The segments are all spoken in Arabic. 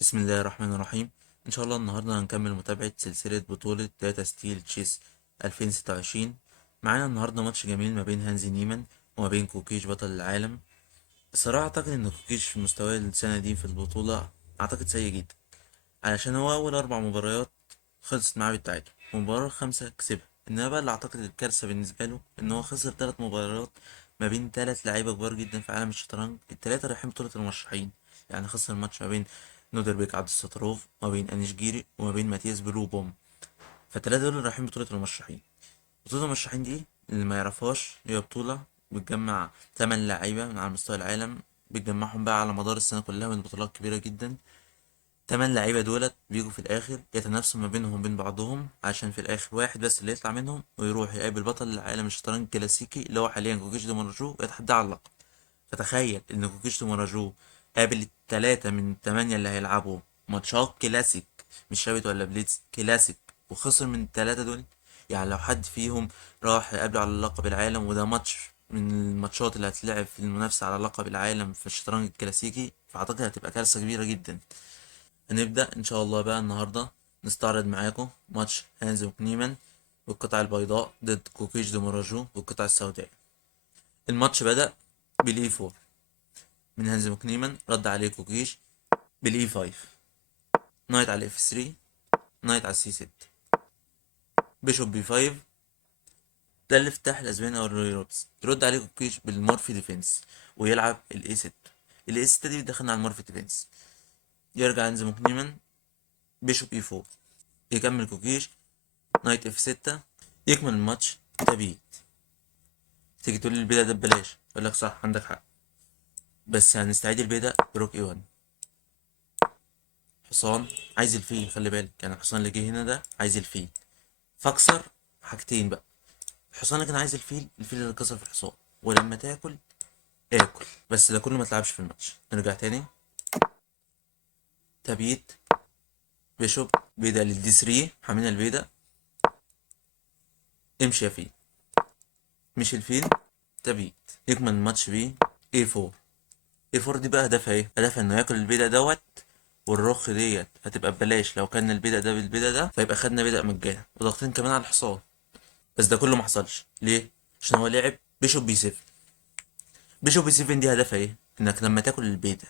بسم الله الرحمن الرحيم. ان شاء الله النهارده هنكمل متابعة سلسلة بطولة داتا ستيل تشيس 2026. معانا النهارده ماتش جميل ما بين هانزي نيمان وما بين كوكيش بطل العالم. الصراحة اعتقد ان كوكيش في مستواه السنة دي في البطولة اعتقد سيء جدا، علشان هو اول 4 مباريات خلصت معاه بالتعادل، المباراة الخامسة كسبها. انما بقى اللي اعتقد الكارثة بالنسبة له ان هو خسر 3 مباريات ما بين 3 لعيبة كبار جدا في عالم الشطرنج، التلاتة رايحين بطولة المرشحين. يعني خسر ماتش ما بين نودربيك عبد الستاروف، ما بين انيش جيري، وما بين ماتياس بلو بوم. فالتلاتة دول رايحين بطولة المرشحين. بطولة المرشحين دي اللي ما يعرفهاش هي بطولة بتجمع 8 لعيبة من على مستوى العالم، بتجمعهم بقى على مدار السنة كلها من بطولات كبيرة جدا. 8 لعيبة دولت بيجوا في الآخر يتنافسوا ما بينهم وبين بعضهم، عشان في الآخر واحد بس اللي يطلع منهم ويروح يقابل بطل العالم الشطرنج الكلاسيكي اللي هو حاليا كوكيش دو مونرجو ويتحدى على اللقب. فتخيل إن كوكيش دو مونرجو قابل التلاتة من التمانية اللي هيلعبوا ماتشات كلاسيك، مش رابط ولا بليتز، كلاسيك، وخسر من التلاتة دول. يعني لو حد فيهم راح يقابله على لقب العالم، وده ماتش من الماتشات اللي هتلعب في المنافسة على لقب العالم في الشطرنج الكلاسيكي، فأعتقد هتبقى كارثة كبيرة جدا. هنبدأ إن شاء الله بقى النهاردة نستعرض معاكم ماتش هانز وكنيمان بالقطع البيضاء ضد كوكيش ديموراجو بالقطع السوداء. الماتش بدأ بالإي 4 من هانز وكنيمان، رد عليه كوكيش بالإي 5، نايت على الإف 3، نايت على السي 6، بيشوب بي 5. ده الافتتاح الأسباني أو الروي روبس. يرد عليه كوكيش بالمورفي ديفنس ويلعب الإي 6. الإي 6 دي بتدخلنا على المورفي ديفنس. يرجع هانز وكنيمان بيشوب إي 4، يكمل كوكيش نايت اف 6، يكمل الماتش تبيت. تيجي تقول لي البيضة ده ببلاش، اقول لك صح، عندك حق، بس هنستعيد البيضة بروك اي 1. حصان عايز الفيل، خلي بالك، يعني الحصان اللي جه هنا ده عايز الفيل، فاكسر حاجتين بقى. الحصان اللي كان عايز الفيل، الفيل اللي كسر في الحصان. ولما تاكل اكل، بس ده كله ما تلعبش في الماتش. نرجع تاني. تبيت، بيشوب، بيضة للدي 3، حاملنا البيضة، امشي يا فيل. مشي الفيل، تبيت، يكمل الماتش بيه اي 4. اي 4 دي بقى هدفها ايه؟ هدفها انه ياكل البيضة دوت، والرخ ديت هتبقى ببلاش. لو كان البيضة ده بالبيضة ده فيبقى خدنا بيضة مجانا وضاغطين كمان على الحصان. بس ده كله محصلش ليه؟ عشان هو لعب بيشوب بي 7. بيشوب بي 7 دي هدفها ايه؟ انك لما تاكل البيضة،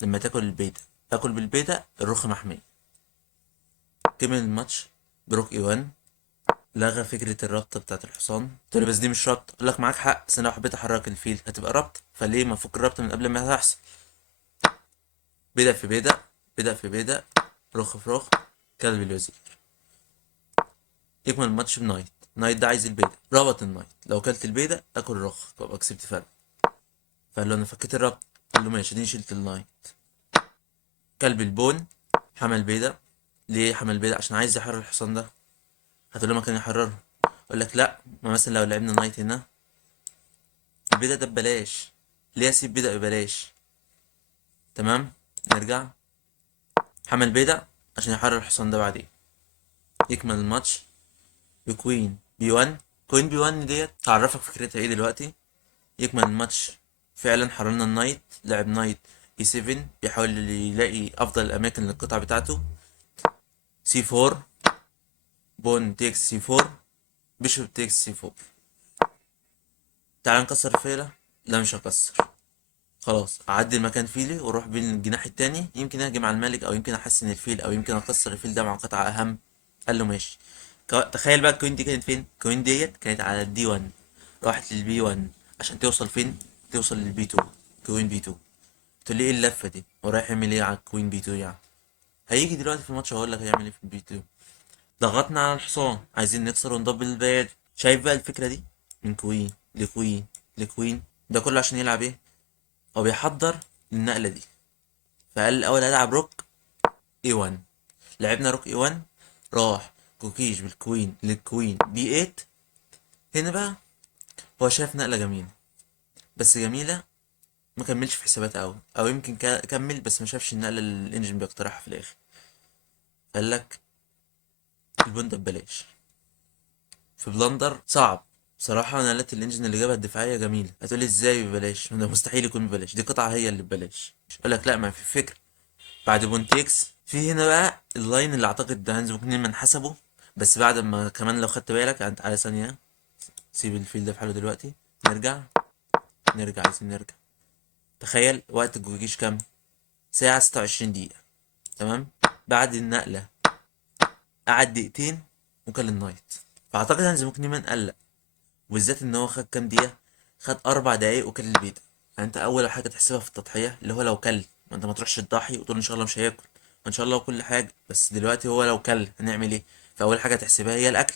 لما تاكل البيضة، تاكل بالبيضة الرخ محمي. كمل الماتش بروك اي 1. لغى فكرة الربطة بتاعت الحصان. قلت له بس دي مش ربط، اقول لك معاك حق، بس انا لو حبيت احرك الفيل هتبقى ربط، فليه ما افك الربطة من قبل ما تحصل؟ بدأ في بدأ، بدأ في بدأ، رخ في رخ، كلب الوزير. يكمل الماتش بنايت. نايت ده عايز البيضة، ربط النايت، لو كلت البيضة اكل رخ تبقى كسبت فرق. فقال له انا فكيت الربط، قال له ماشي، دي شلت النايت. كلب البون حمل بيضة. ليه حمل بيضة؟ عشان عايز يحرر الحصان ده. هتقول له ما كان يحرره، اقول لك لا، ما مثلا لو لعبنا نايت هنا البيضة ده ببلاش، ليه اسيب بيضة ببلاش؟ تمام. نرجع. حمل بيضة عشان يحرر الحصان ده بعدين. يكمل الماتش بكوين بي 1. كوين بي 1 ديت هعرفك فكرتها ايه دلوقتي. يكمل الماتش، فعلا حررنا النايت، لعب نايت اي 7، بيحاول يلاقي افضل الاماكن للقطع بتاعته. سي 4، بون تيكس سي 4، بيشوب تيكس سي 4. تعال نكسر الفيلة. لا مش هكسر، خلاص اعدي المكان فيلي واروح بين الجناح التاني، يمكن اهجم على الملك، او يمكن احسن الفيل، او يمكن اكسر الفيل ده مع قطعة اهم. قال له ماشي. تخيل بقى الكوين دي كانت فين؟ الكوين ديت كانت على الدي 1، راحت للبي 1 عشان توصل فين؟ توصل للبي 2، كوين بي 2. قلت له ايه اللفه دي؟ ورايح يعمل ايه على الكوين بي 2 يعني؟ هيجي دلوقتي في الماتش هقول لك هيعمل ايه في البي 2. ضغطنا على الحصان، عايزين نكسر وندبل البياد. شايف بقى الفكره دي؟ من كوين لكوين لكوين، ده كله عشان يلعب ايه؟ هو بيحضر للنقله دي. فقال الاول هلعب روك اي 1. لعبنا روك اي 1، راح كوكيش بالكوين للكوين بي 8. هنا بقى هو شاف نقله جميله، بس جميله ما كملش في حساباتها قوي، او يمكن كمل بس ما شافش النقله اللي الانجن بيقترحها في الاخر. قال لك البون ده ببلاش. في بلندر صعب بصراحة. نقلات الانجن اللي جابها الدفاعية جميلة. هتقولي ازاي ببلاش؟ ده مستحيل يكون ببلاش، دي قطعة هي اللي ببلاش. اقول لك لا، ما في فكرة. بعد بونتيكس في هنا بقى اللاين اللي اعتقد ده هانز ممكن حسبه، بس بعد ما كمان لو خدت بالك يعني. تعالى ثانية، سيب الفيل ده في حاله دلوقتي. نرجع، عايزين نرجع. تخيل وقت الجوجيش كام؟ ساعة 26 دقيقة. تمام. بعد النقلة قعد دقيقتين وكل النايت. فأعتقد هانز ممكن قلق، وبالذات إن هو خد كام دقيقة. خد 4 دقايق وكل البيتا. يعني أنت أول حاجة تحسبها في التضحية اللي هو لو كل، ما أنت ما تروحش تضحي وتقول إن شاء الله مش هياكل، وإن شاء الله وكل حاجة، بس دلوقتي هو لو كل هنعمل إيه؟ فأول حاجة تحسبها هي الأكل.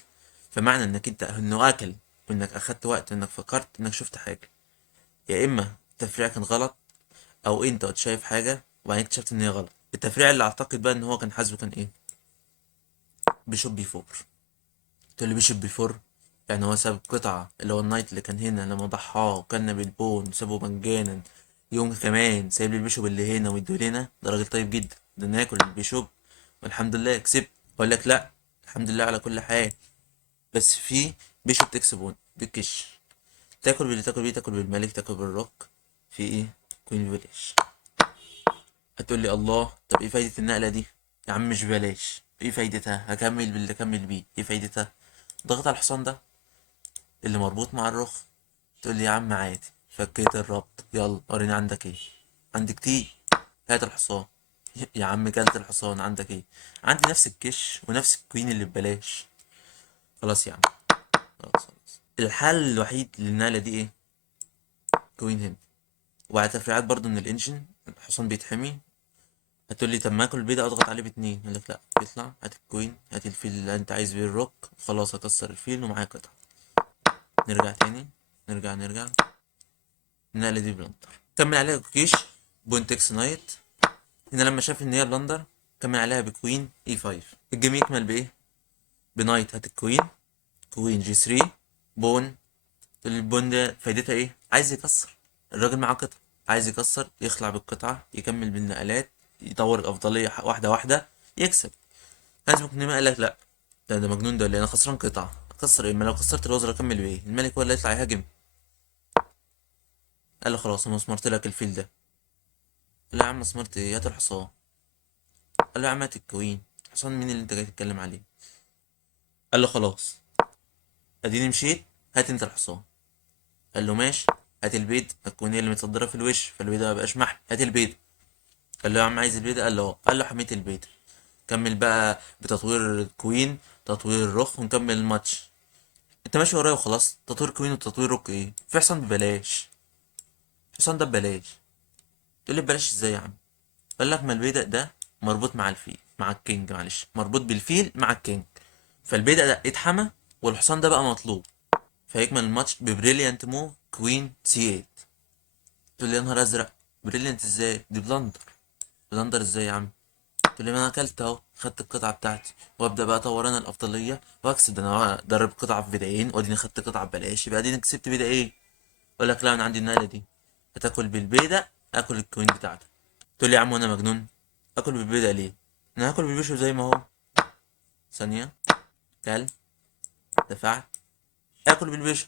فمعنى إنك أنت إنه أكل، وإنك أخدت وقت إنك فكرت إنك شفت حاجة، يا إما التفريع كان غلط، او انت كنت شايف حاجه وبعدين اكتشفت ان هي غلط. التفريع اللي اعتقد بقى ان هو كان حاسبه كان ايه؟ بيشوب بي 4. تقول لي بيشوب بي 4؟ يعني هو ساب قطعه اللي هو النايت اللي كان هنا لما ضحاه وكان بالبون سابه مجانا، يوم كمان سايب لي البيشوب اللي هنا ويديه لنا؟ ده راجل طيب جدا، ده ناكل البيشوب والحمد لله كسبت. اقول لك لا، الحمد لله على كل حال، بس في بيشوب تكسبون بكش. تاكل باللي تاكل بيه، تاكل بالملك، تاكل بالروك، في ايه؟ كوين فيليج. هتقول لي الله، طب ايه فايدة النقلة دي؟ يا عم مش بلاش، ايه فايدتها؟ هكمل باللي كمل بيه، ايه فايدتها؟ ضغط على الحصان ده اللي مربوط مع الرخ. تقول لي يا عم عادي، فكيت الربط، يلا وريني عندك ايه. عندي كتير، هات الحصان. يا عم كلت الحصان، عندك ايه؟ عندي نفس الكش ونفس الكوين اللي ببلاش. خلاص يا عم، خلاص خلاص. الحل الوحيد للنقلة دي ايه؟ كوين هنا. وبعد تفريعات برضو من الانجن الحصان بيتحمي. هتقول لي طب ما اكل البيضة اضغط عليه باتنين، اقول لك لا، اطلع هات الكوين، هات الفيل اللي انت عايز بيه الروك، خلاص هكسر الفيل ومعايا قطعة. نرجع تاني، نرجع. النقلة دي بلندر، كمل عليها كوكيش بونتكس نايت. هنا لما شاف ان هي بلندر كمل عليها بكوين اي 5. الجيم يكمل بايه؟ بنايت هات الكوين، كوين جي 3 بون. البون ده فايدتها ايه؟ عايز يكسر، الراجل معاه قطعة، عايز يكسر، يخلع بالقطعة، يكمل بالنقلات، يطور الأفضلية واحدة واحدة، يكسب. لازم يكون قال لك لا، ده مجنون، ده اللي انا خسران قطعة، اكسر ايه؟ ما لو كسرت الوزر اكمل بايه؟ الملك هو اللي يطلع يهاجم. قال له خلاص انا مسمرت لك الفيل ده. قال له يا عم مسمرت ايه؟ هات الحصان. قال له يا عم هات الكوين. حصان مين اللي انت جاي تتكلم عليه؟ قال له خلاص اديني مشيت، هات انت الحصان. قال له ماشي، هات البيض. الكوين هي اللي متصدره في الوش، فالبيض ما بقاش محمي، هات البيض. قال له يا عم عايز البيض؟ قال له اه. قال له حميت البيض. كمل بقى بتطوير الكوين، تطوير الرخ، ونكمل الماتش. انت ماشي ورايا وخلاص، تطوير كوين وتطوير روك ايه؟ في حصان ببلاش، الحصان ده ببلاش. تقول لي ببلاش ازاي يا عم؟ قال لك ما البيدق ده مربوط مع الفيل، مع الكينج، معلش مربوط بالفيل مع الكينج، فالبيدق ده اتحمى والحصان ده بقى مطلوب، فيكمل الماتش ببريليانت موف كوين سي 8. تقول لي يا نهار ازرق، بريليانت ازاي؟ دي بلندر. بلندر ازاي يا عم؟ تقول لي ما انا اكلت اهو، خدت القطعه بتاعتي وابدا بقى اطور انا الافضليه واكسب. ده انا ادرب قطعه في بدايين واديني خدت قطعه ببلاش، يبقى اديني كسبت بدايين. اقول لك لا، انا عندي النقله دي، هتاكل بالبيدق، اكل الكوين بتاعتك. تقول لي يا عم وانا مجنون، اكل بالبيضة ليه؟ انا هاكل بالبيشو زي ما هو. ثانية، كل، دفعت، اكل بالبيشو.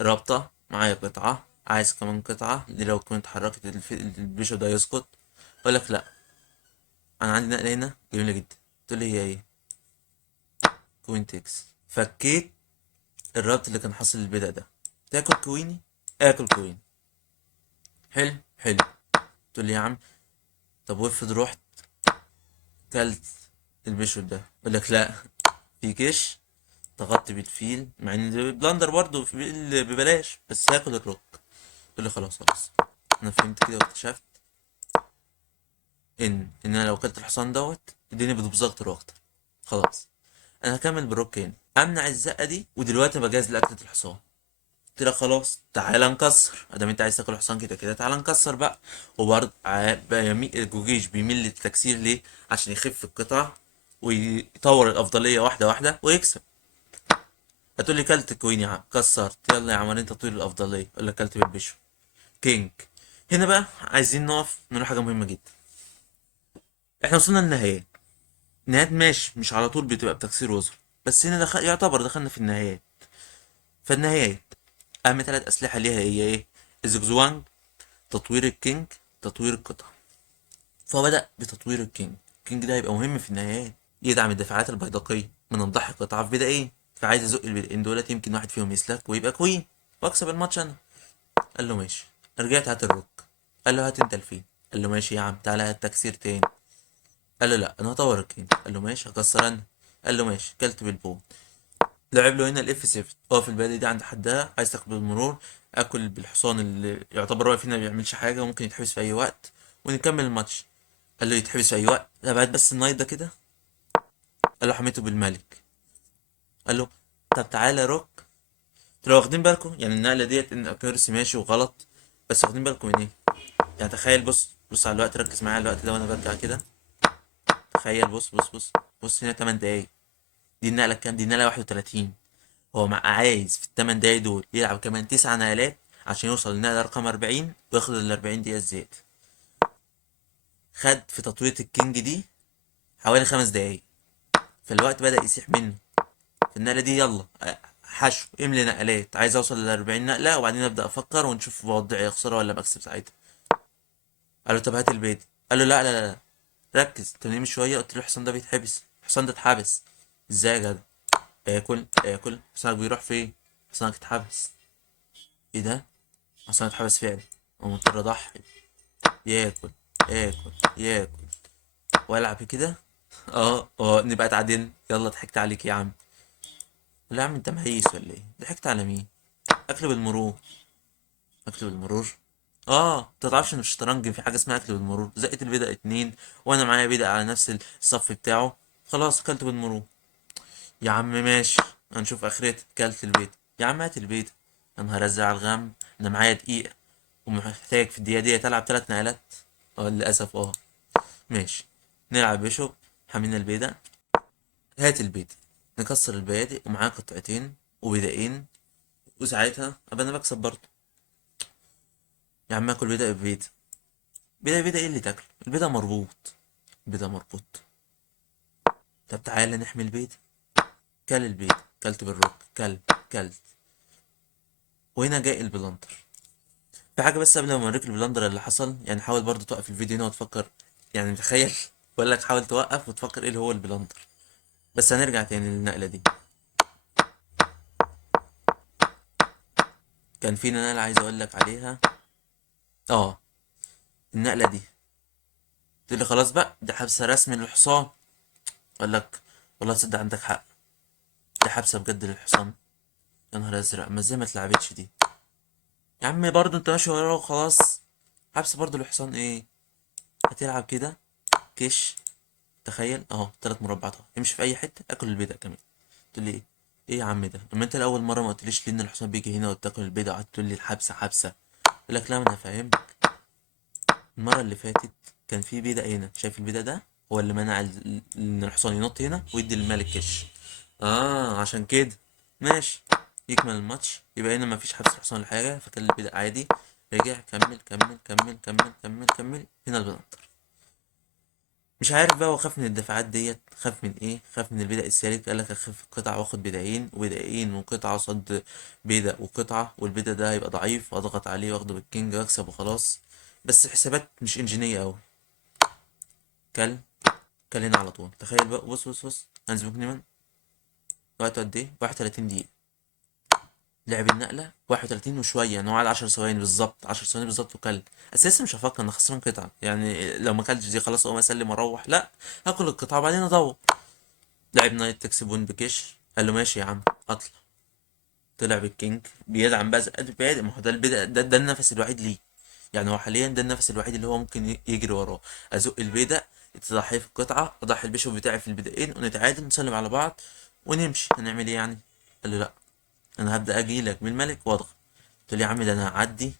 رابطة معايا قطعة، عايز كمان قطعة دي لو كنت حركت البيشو ده يسقط. اقول لك لا، انا عندي نقلة هنا جميلة جدا. تقول لي هي ايه؟ كوين تكس. فكيت الربط اللي كان حاصل للبدأ ده. تاكل كويني، اكل كوين. حلو حلو. تقول لي يا عم طب وافرض رحت كلت البيشو ده؟ اقول لك لا، في كش ضغطت بالفيل، مع ان بلندر برضه في ببلاش، بس هاكل الروك. تقول لي خلاص خلاص، انا فهمت كده واكتشفت ان انا لو كلت الحصان دوت الدنيا بتبوظ اكتر واكتر. خلاص انا هكمل بالروك هنا، امنع الزقه دي، ودلوقتي بجهز لاكله الحصان. قلت لك خلاص تعالى نكسر، ادام انت عايز تاكل حصان كده كده تعالى نكسر بقى. وبرضه بقى الجوجيش بيميل للتكسير ليه؟ عشان يخف القطع ويطور الافضليه واحده واحده ويكسب. هتقول لي كلت كوين يا عم، كسرت، يلا يا عم انت طول الافضليه، اقول لك كلت بالبيشو كينج. هنا بقى عايزين نقف نقول حاجه مهمه جدا. احنا وصلنا للنهايات، النهايات ماشي مش على طول بتبقى بتكسير وزر، بس هنا يعتبر دخلنا في النهايات. فالنهايات اهم 3 اسلحه ليها هي ايه؟ الزجزوانج، تطوير الكينج، تطوير القطع. فهو بدأ بتطوير الكينج. الكينج ده هيبقى مهم في النهايات، يدعم الدفاعات البيدقية من الضحك قطعة في بدائين، فعايز ازق البدائين دولت يمكن واحد فيهم يسلك ويبقى كوين واكسب الماتش انا. قال له ماشي. رجعت هات الروك. قال له هات انت الفين. قال له ماشي يا عم تعالى هات تكسير تاني. قال له لا انا هطور الكينج. قال له ماشي هكسر انا. قال له ماشي كلت بالبون. لعب له هنا الاف 7. اقف البلدي دي عند حدها، عايز تاكل بالمرور اكل بالحصان اللي يعتبر واقف هنا ما بيعملش حاجه وممكن يتحبس في اي وقت ونكمل الماتش. قال له يتحبس في اي وقت؟ لا بعد بس النايت ده كده. قال له حميته بالملك. قال له طب تعالى يا روك. انتوا لو واخدين بالكم يعني النقله ديت ان اكيرسي ماشي وغلط، بس واخدين بالكم من ايه؟ يعني تخيل، بص على الوقت، ركز معايا على الوقت ده وانا برجع كده. تخيل بص هنا 8 دقايق. دي النقله كام؟ دي النقله 31. هو عايز في الثمان دقايق دول يلعب كمان 9 نقلات عشان يوصل للنقلة رقم 40 وياخد ال 40 دقيقة زيادة. خد في تطوية الكينج دي حوالي 5 دقايق. فالوقت بدأ يسيح منه في النقلة دي. يلا حشو املي نقلات، عايز اوصل ل 40 نقلة وبعدين ابدأ افكر ونشوف وضعي اخسرها ولا مكسب ساعتها. قال له طب هات البيت. قال له لا ركز تنام شوية. قلت له الحصان ده بيتحبس، الحصان ده اتحبس. ازاي يا جدع؟ اكل حصانك بيروح فين؟ حصانك اتحبس. ايه ده؟ حصانك اتحبس فعلا. ومضطر اضحي. ياكل ياكل والعب كده. اه نبقى اتعادلنا. يلا ضحكت عليك يا عم. لا يا عم انت مهيس ولا ايه؟ ضحكت على مين؟ اكل بالمرور. اكل بالمرور. انت متعرفش ان في الشطرنج في حاجه اسمها اكل بالمرور؟ زقت البيضه اتنين وانا معايا بيضه على نفس الصف بتاعه، خلاص اكلت بالمرور. يا عم ماشي هنشوف اخرتها. كلت البيضه. يا عم هات البيضه. يا نهار ازرق على الغم، انا معايا دقيقه ومحتاج في الدقيقه دي العب 3 نقلات. للاسف ماشي. نلعب بيشوب. حمينا البيدق. هات البيدق. نكسر البيادق ومعاه قطعتين وبيدقين، وساعتها ابقى انا بكسب برضه. يا عم اكل بيدق ببيدق. بيدق ايه اللي تاكله؟ البيدق مربوط. البيدق مربوط. طب تعالى نحمي البيدق. كل البيدق. كلت بالروك. كلت. وهنا جاي البلندر. في حاجة بس قبل ما اوريك البلندر اللي حصل، يعني حاول برضه توقف الفيديو هنا وتفكر. يعني تخيل بقول لك حاول توقف وتفكر ايه اللي هو البلندر. بس هنرجع تاني للنقلة دي. كان في نقلة عايز اقول لك عليها. اه النقلة دي تقول لي خلاص بقى دي حبسة رسمي للحصان. اقول لك والله تصدق عندك حق، دي حبسة بجد للحصان. يا نهار ازرق، ما ازاي ما اتلعبتش دي؟ يا عم برضه انت ماشي وراه وخلاص. حبسة برضه للحصان ايه؟ هتلعب كده كش. تخيل 3 مربعات امشي في اي حتة اكل البيضة كمان. تقول لي ايه يا عم ده؟ اما انت الاول مرة ما قلتليش ليه ان الحصان بيجي هنا وتاكل البيضة، قعدت تقول لي الحبسة حبسة. اقول لك لا ما انا فاهمك. المرة اللي فاتت كان في بيدق هنا، شايف البيدق ده؟ هو اللي منع ان الحصان ينط هنا ويدي للملك كش. عشان كده. ماشي. يكمل الماتش يبقى هنا مفيش حبس الحصان ولا حاجة، فكان البيدق عادي. رجع كمل هنا البنطر. مش عارف بقى هو خاف من الدفاعات ديت، خاف من ايه؟ خاف من البيدق السالك. قالك اخف قطعة واخد بدقين وبدقين وقطعة صد بيدق وقطعة، والبيدق ده هيبقى ضعيف واضغط عليه واخده بالكينج واكسب وخلاص. بس حسابات مش انجينية اوي. كل كل هنا على طول. تخيل بقى، بص هانز بوكنيمان وقته قد ايه؟ 31 دقيقة. لعب النقلة 31 وشوية، يعني هو قعد 10 ثواني بالظبط، 10 ثواني بالظبط وكل. اساسا مش هفكر انا خسران قطعة، يعني لو ما كلتش دي خلاص اقوم اسلم واروح، لا هاكل القطعة وبعدين ادور. لعب نايت تكسبون بكش. قال له ماشي يا عم اطلع. طلع بالكينج بيدعم بقى زقات بادئ. ما هو ده البدء، ده النفس الوحيد ليه. يعني هو حاليا ده النفس الوحيد اللي هو ممكن يجري وراه. ازق البيدق، تضحي في القطعة، اضحي البيشوف بتاعي في البدائين ونتعادل نسلم على بعض ونمشي. هنعمل ايه يعني؟ قال له لا انا هبدأ اجي لك من الملك واضغط. قلت له يا عم ده انا هعدي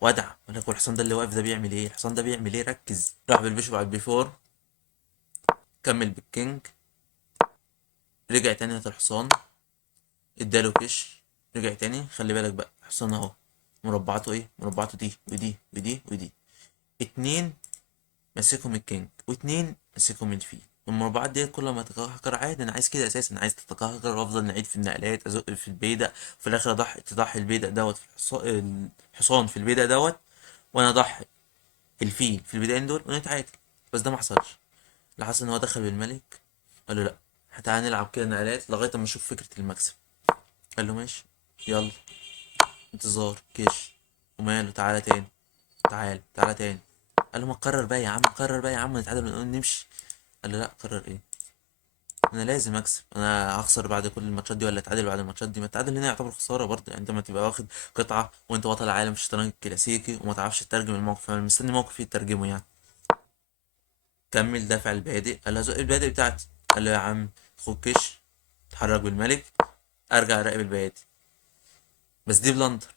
وادعم. قال لك والحصان ده اللي واقف ده بيعمل ايه؟ الحصان ده بيعمل ايه؟ ركز. راح بالبيشوف على البي 4. كمل بالكينج. رجع تاني هات الحصان. اداله كش. رجع تاني. خلي بالك بقى الحصان اهو مربعاته ايه؟ مربعاته دي ودي. اتنين ماسكهم الكينج واتنين ماسكهم الفيل. المربعات دي كل ما تتكهكر عادي، انا عايز كده اساسا، عايز تتكهكر وافضل نعيد في النقلات ازق في البيدق وفي الاخر تضحي البيدق دوت في الحصان في البيدق دوت، وانا اضحي الفيل في البدايين دول ونتعادل. بس ده ما حصلش. اللي حصل ان هو دخل بالملك، قال له لا، تعالى نلعب كده نقلات لغايه اما اشوف فكره المكسب. قال له ماشي، يلا. انتظار كش. وماله، تعالى تاني. تعالى تاني. قال له ما تقرر بقى يا عم، قرر بقى يا عم، نتعادل ونقول نمشي. قال له لا، قرر ايه؟ انا لازم اكسب، انا هخسر بعد كل الماتشات دي ولا اتعادل بعد الماتشات دي؟ ما التعادل هنا يعتبر خساره برضه، يعني انت ما تبقى واخد قطعه وانت بطل العالم في الشطرنج الكلاسيكي وما تعرفش تترجم الموقف، فانا مستني موقف يترجمه يعني. كمل دافع البادئ، قال له زق البادئ بتاعتي. قال له يا عم خد كش، اتحرك بالملك، ارجع اراقب البادئ. بس دي بلندر،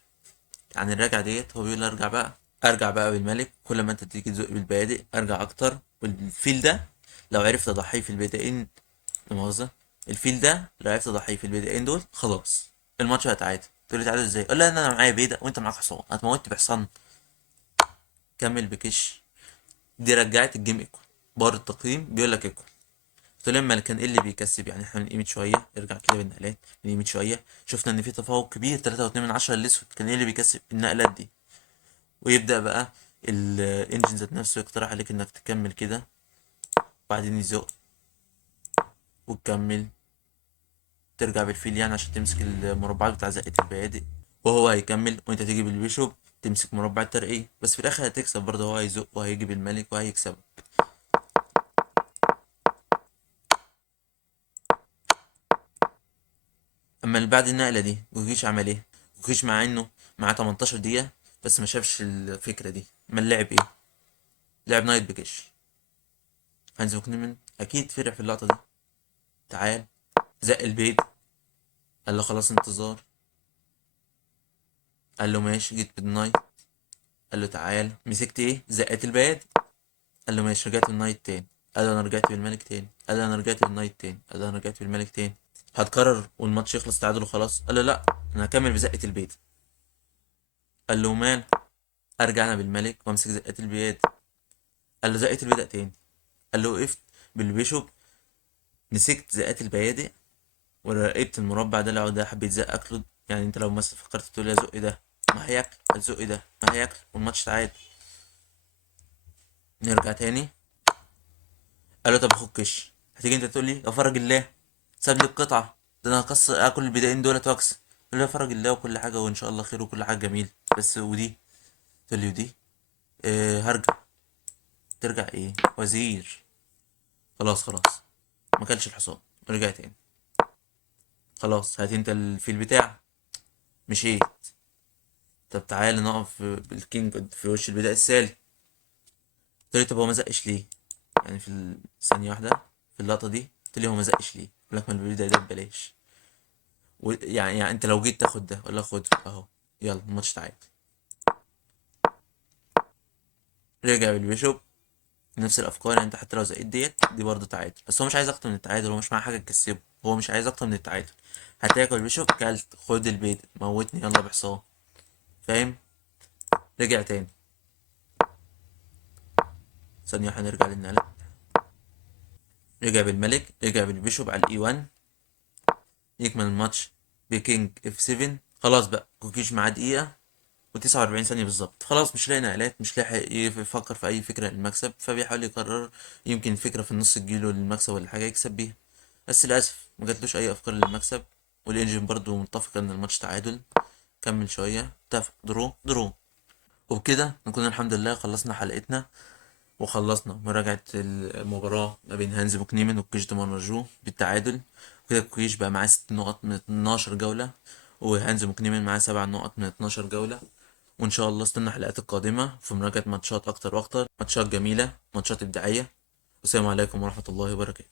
يعني الرجعه ديت هو بيقول ارجع بقى، ارجع بقى بالملك، كل ما انت تيجي تزق بالبادئ ارجع اكتر. والفيل ده لو عرفت اضحيه في البدائين، لا مؤاخذة، الفيل ده لو عرفت اضحيه في البدائين دول خلاص الماتش هيتعادل. تقول لي تعادل ازاي؟ اقول لا، انا معايا بيدق وانت معاك حصان، هتموتني بحصان. كمل بكش. دي رجعت الجيم ايكوال. بار التقييم بيقول لك ايكوال. قلت له لما كان ايه اللي بيكسب؟ يعني احنا من قيمه شويه، ارجع كده بالنقلات، من قيمه شويه شفنا ان في تفوق كبير 3.2 من 10 للاسود. كان ايه اللي بيكسب؟ النقلات دي. ويبدا بقى الانجن ذات نفسه يقترح عليك انك تكمل كده، وبعدين يزق وتكمل، ترجع بالفيل يعني عشان تمسك المربعات بتاع زقة البيادق، وهو هيكمل وانت تيجي بالبيشوب تمسك مربع الترقية. بس في الاخر هتكسب برضه، هو هيزق وهيجي بالملك وهيكسب. اما اللي بعد النقلة دي جوكيش عمل ايه؟ جوكيش مع انه مع 18 دقيقة بس ما شافش الفكرة دي. ما لعب ايه؟ لعب نايت بكش. هانز كنيمان اكيد فرح في اللقطة دي. تعال، زق البيض، قال له خلاص انتظار. قال له ماشي، جيت بالنايت. قال له تعال، مسكت ايه؟ زقت البيض. قال له ماشي، رجعت بالنايت تاني. قال له انا رجعت بالملك تاني. قال له انا رجعت بالنايت تاني. قال له انا رجعت بالملك تاني. هتكرر والماتش يخلص تعادل وخلاص؟ قال له لا، انا هكمل بزقة البيت. قال له مال، ارجع انا بالملك وامسك زقة البيت. قال له زقة البيدق تاني. قال له وقفت بالبيشوب، مسكت زقات البيادق وراقبت المربع ده، لو ده حب يتزق اكله. يعني انت لو مثلا فكرت تقول يا زق ده ما هياكل، هتزق ده ما هياكل، والماتش تعادل. نرجع تاني. قال له طب خد كش. هتيجي انت تقول لي يا فرج الله، ساب لي القطعه، ده انا هكسر اكل البدائين دولت واكسب. قال له يا فرج الله وكل حاجه وان شاء الله خير وكل حاجه جميل، بس ودي؟ تقول لي ودي؟ هرجع. ترجع ايه وزير؟ خلاص خلاص، ما كلش الحصان، رجع تاني. خلاص هات انت الفيل بتاعك. مشيت. طب تعالى نقف بالكينج في وش البداية السالي. قلت لي طب هو ما زقش ليه؟ يعني في ثانية واحدة في اللقطة دي قلت لي هو ما زقش ليه؟ يقول لك ما البداية ده ببلاش. يعني انت لو جيت تاخد ده ولا خد اهو، يلا الماتش تعادل. رجع بالبيشوب، نفس الافكار. يعني انت حتى لو زقيت دي برضه تعادل، بس هو مش عايز اكتر من التعادل، هو مش معاه حاجه تكسبه، هو مش عايز اكتر من التعادل. هتاكل البيشوب كلت، خد البيت موتني يلا بحصان. فاهم؟ رجع تاني. ثانيه هنرجع للنقله. رجع بالملك، رجع بالبيشوب على الاي 1، يكمل الماتش بكينج اف 7. خلاص بقى كوكيش معاه دقيقه و49 ثانية بالظبط. خلاص مش لاقي نقلات، مش لاحق يفكر في أي فكرة للمكسب، فبيحاول يقرر يمكن فكرة في النص تجيله للمكسب ولا حاجة يكسب بيها. بس للأسف ما جاتلوش أي أفكار للمكسب. والإنجن برضو متفق إن الماتش تعادل. كمل شوية، اتفق درو درو. وبكده نكون الحمد لله خلصنا حلقتنا، وخلصنا مراجعة المباراة ما بين هانز بوكنيمن وكيش دمانرجو بالتعادل. وكده كويش بقى معاه 6 نقط من 12 جولة، وهانز بوكنيمن معاه 7 نقط من 12 جولة. وإن شاء الله استنى الحلقات القادمة في مراجعة ماتشات أكتر وأكتر، ماتشات جميلة، ماتشات إبداعية. والسلام عليكم ورحمة الله وبركاته.